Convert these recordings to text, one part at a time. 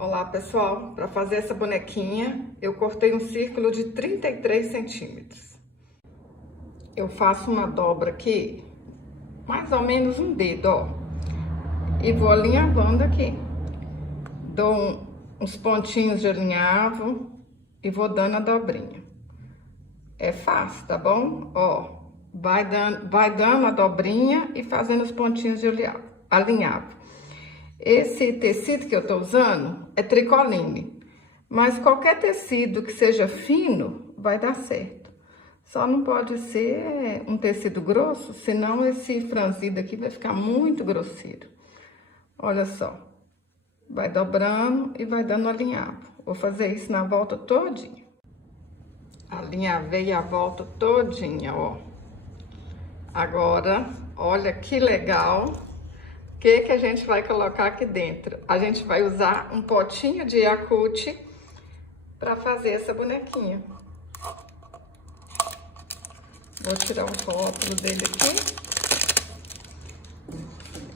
Olá pessoal, para fazer essa bonequinha eu cortei um círculo de 33 centímetros. Eu faço uma dobra aqui, mais ou menos um dedo, ó. E vou alinhavando aqui. Dou uns pontinhos de alinhavo e vou dando a dobrinha. É fácil, tá bom? Ó, vai dando a dobrinha e fazendo os pontinhos de alinhavo. Esse tecido que eu tô usando é tricoline, mas qualquer tecido que seja fino vai dar certo. Só não pode ser um tecido grosso, senão esse franzido aqui vai ficar muito grosseiro. Olha só, vai dobrando e vai dando alinhavo. Vou fazer isso na volta todinha. Alinhavei a volta todinha, ó. Agora, olha que legal. O que a gente vai colocar aqui dentro? A gente vai usar um potinho de Yakult para fazer essa bonequinha. Vou tirar o rótulo dele aqui.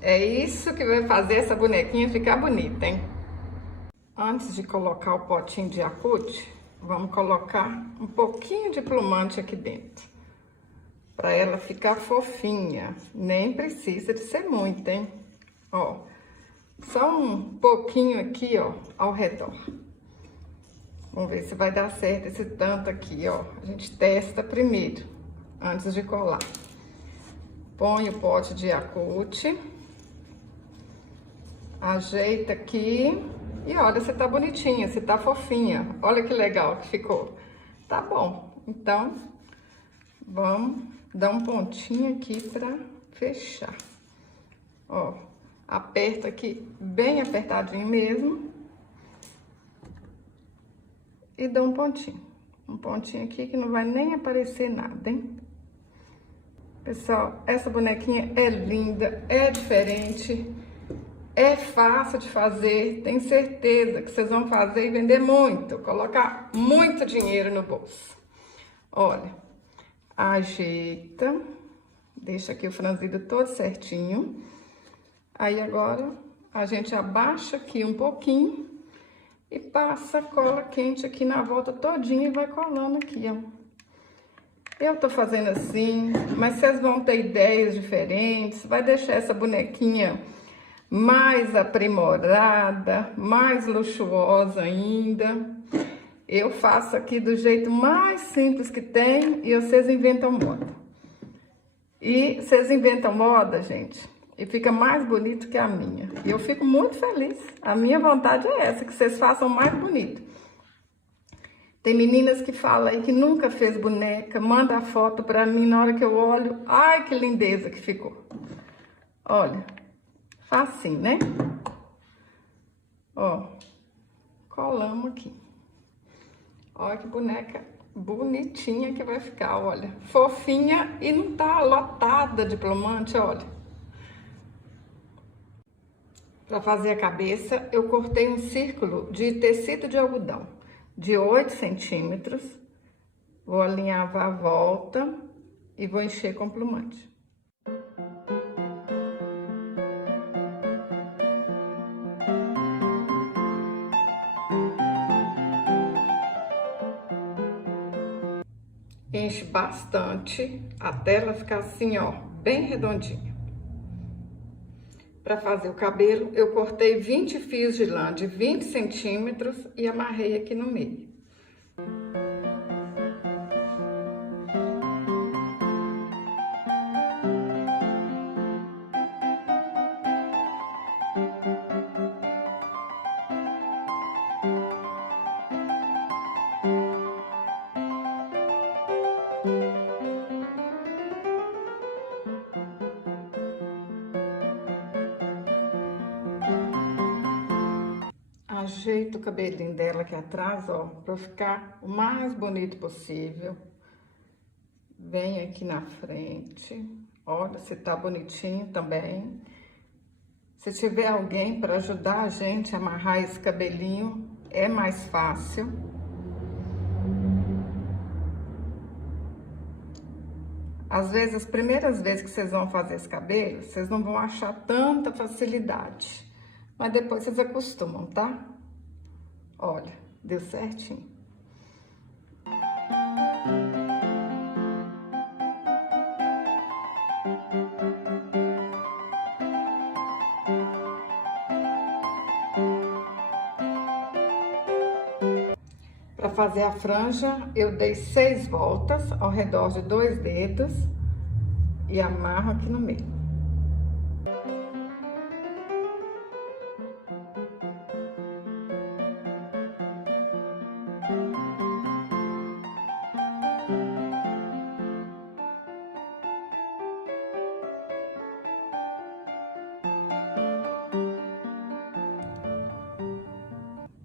É isso que vai fazer essa bonequinha ficar bonita, hein? Antes de colocar o potinho de Yakult, vamos colocar um pouquinho de plumante aqui dentro. Para ela ficar fofinha. Nem precisa de ser muito, hein? Ó, só um pouquinho aqui, ó, ao redor. Vamos ver se vai dar certo esse tanto aqui, ó. A gente testa primeiro, antes de colar. Põe o pote de Yakult. Ajeita aqui. E olha se tá bonitinha, se tá fofinha. Olha que legal que ficou. Tá bom. Então, vamos dar um pontinho aqui pra fechar. Ó. Aperta aqui, bem apertadinho mesmo. E dá um pontinho. Um pontinho aqui que não vai nem aparecer nada, hein? Pessoal, essa bonequinha é linda, é diferente, é fácil de fazer. Tenho certeza que vocês vão fazer e vender muito. Colocar muito dinheiro no bolso. Olha, ajeita. Deixa aqui o franzido todo certinho. Aí agora a gente abaixa aqui um pouquinho e passa cola quente aqui na volta todinha e vai colando aqui, ó. Eu tô fazendo assim, mas vocês vão ter ideias diferentes, vai deixar essa bonequinha mais aprimorada, mais luxuosa ainda. Eu faço aqui do jeito mais simples que tem e vocês inventam moda. E vocês inventam moda, gente, e fica mais bonito que a minha. E eu fico muito feliz. A minha vontade é essa, que vocês façam mais bonito. Tem meninas que falam aí que nunca fez boneca, manda a foto pra mim, na hora que eu olho, ai que lindeza que ficou. Olha, facinho, né? Ó, colamos aqui. Olha que boneca bonitinha que vai ficar, olha. Fofinha e não tá lotada de plumante, olha. Para fazer a cabeça, eu cortei um círculo de tecido de algodão de 8 centímetros. Vou alinhavar a volta e vou encher com plumante. Enche bastante até ela ficar assim, ó, bem redondinha. Para fazer o cabelo, eu cortei 20 fios de lã de 20 centímetros e amarrei aqui no meio. Ajeito o cabelinho dela aqui atrás, ó, pra ficar o mais bonito possível. Vem aqui na frente. Olha se tá bonitinho também. Se tiver alguém para ajudar a gente a amarrar esse cabelinho, é mais fácil. Às vezes, as primeiras vezes que vocês vão fazer esse cabelo, vocês não vão achar tanta facilidade. Mas depois vocês acostumam, tá? Olha, deu certinho. Para fazer a franja, eu dei 6 voltas ao redor de 2 dedos e amarro aqui no meio.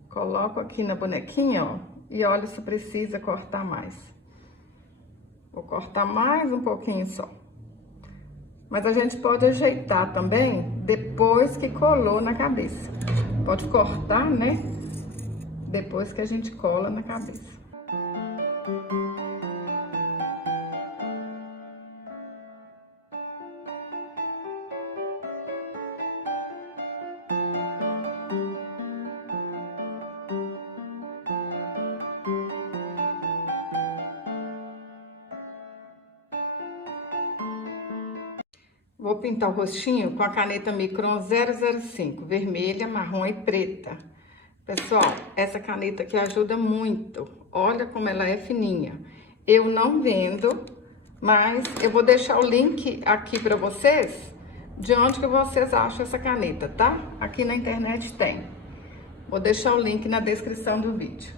Coloco aqui na bonequinha, ó, e olha se precisa cortar mais. Vou cortar mais um pouquinho só. Mas a gente pode ajeitar também depois que colou na cabeça. Pode cortar, né? Depois que a gente cola na cabeça. Vou pintar o rostinho com a caneta Micron 005, vermelha, marrom e preta. Pessoal, essa caneta aqui ajuda muito. Olha como ela é fininha. Eu não vendo, mas eu vou deixar o link aqui para vocês de onde que vocês acham essa caneta, tá? Aqui na internet tem. Vou deixar o link na descrição do vídeo.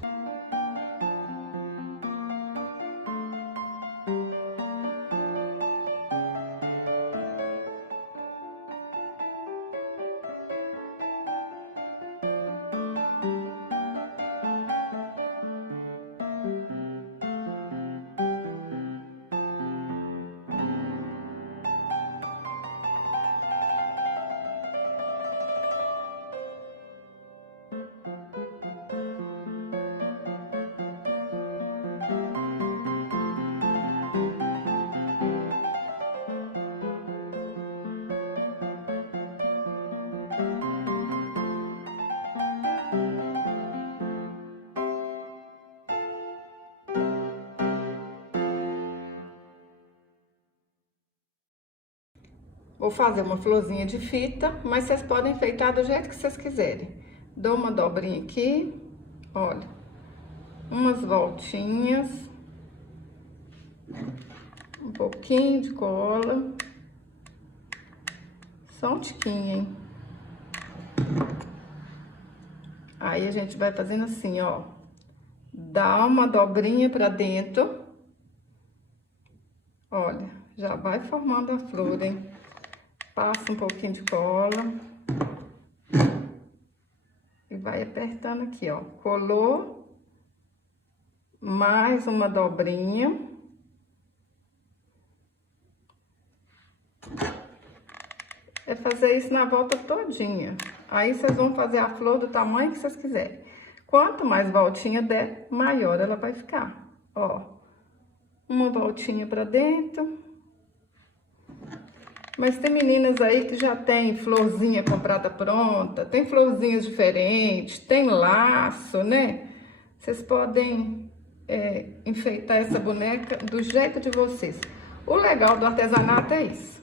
Vou fazer uma florzinha de fita, mas vocês podem enfeitar do jeito que vocês quiserem. Dou uma dobrinha aqui, olha, umas voltinhas, um pouquinho de cola, só um tiquinho, hein? Aí a gente vai fazendo assim, ó, dá uma dobrinha pra dentro, olha, já vai formando a flor, hein? Passa um pouquinho de cola e vai apertando aqui, ó. Colou, mais uma dobrinha. É fazer isso na volta todinha. Aí vocês vão fazer a flor do tamanho que vocês quiserem. Quanto mais voltinha der, maior ela vai ficar. Ó, uma voltinha pra dentro. Mas tem meninas aí que já tem florzinha comprada pronta, tem florzinhas diferentes, tem laço, né? Vocês podem enfeitar essa boneca do jeito de vocês. O legal do artesanato é isso.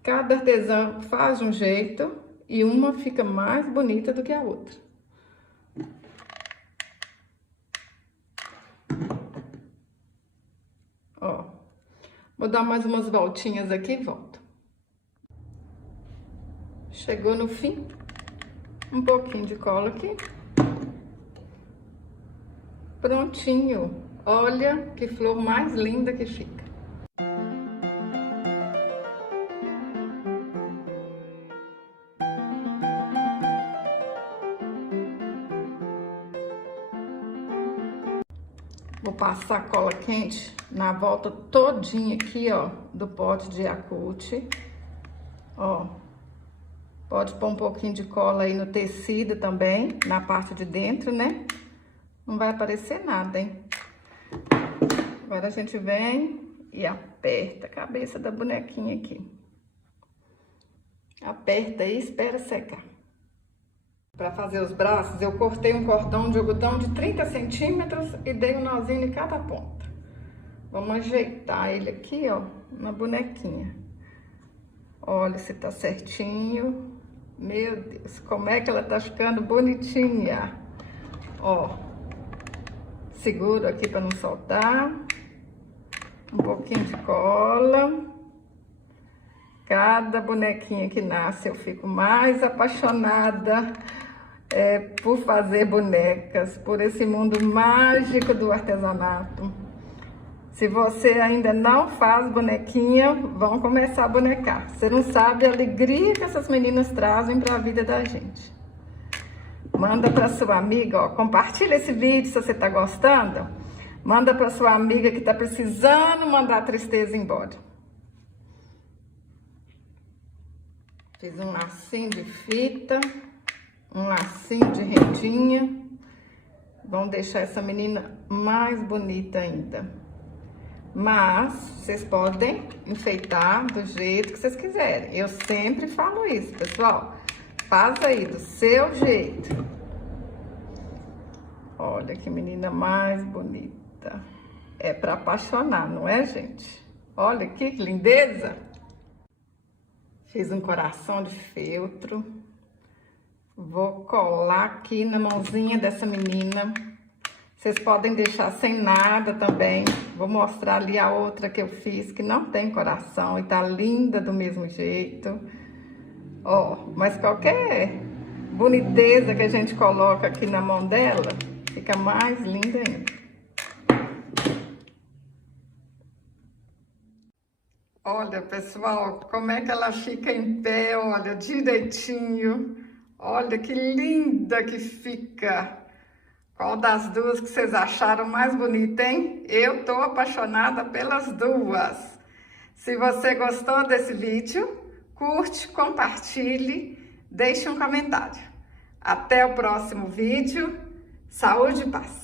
Cada artesão faz de um jeito e uma fica mais bonita do que a outra. Ó, vou dar mais umas voltinhas aqui e volto. Chegou no fim, um pouquinho de cola aqui. Prontinho. Olha que flor mais linda que fica. Vou passar cola quente na volta todinha aqui, ó, do pote de Yakult. Ó. Pode pôr um pouquinho de cola aí no tecido também, na parte de dentro, né? Não vai aparecer nada, hein? Agora a gente vem e aperta a cabeça da bonequinha aqui. Aperta aí e espera secar. Para fazer os braços, eu cortei um cordão de algodão de 30 centímetros e dei um nozinho em cada ponta. Vamos ajeitar ele aqui, ó, na bonequinha. Olha se tá certinho. Meu Deus, como é que ela tá ficando bonitinha. Ó, seguro aqui para não soltar. Um pouquinho de cola. Cada bonequinha que nasce eu fico mais apaixonada por fazer bonecas, por esse mundo mágico do artesanato. Se você ainda não faz bonequinha, vão começar a bonecar. Você não sabe a alegria que essas meninas trazem para a vida da gente. Manda para sua amiga, ó, compartilha esse vídeo se você tá gostando. Manda para sua amiga que tá precisando mandar a tristeza embora. Fiz um lacinho de fita, um lacinho de rendinha. Vão deixar essa menina mais bonita ainda. Mas vocês podem enfeitar do jeito que vocês quiserem. Eu sempre falo isso, pessoal. Faz aí do seu jeito. Olha que menina mais bonita. É para apaixonar, não é, gente? Olha que lindeza! Fiz um coração de feltro. Vou colar aqui na mãozinha dessa menina. Vocês podem deixar sem nada também. Vou mostrar ali a outra que eu fiz, que não tem coração e tá linda do mesmo jeito. Ó, mas qualquer boniteza que a gente coloca aqui na mão dela, fica mais linda ainda. Olha, pessoal, como é que ela fica em pé, olha, direitinho. Olha que linda que fica. Qual das duas que vocês acharam mais bonita, hein? Eu tô apaixonada pelas duas. Se você gostou desse vídeo, curte, compartilhe, deixe um comentário. Até o próximo vídeo. Saúde e paz!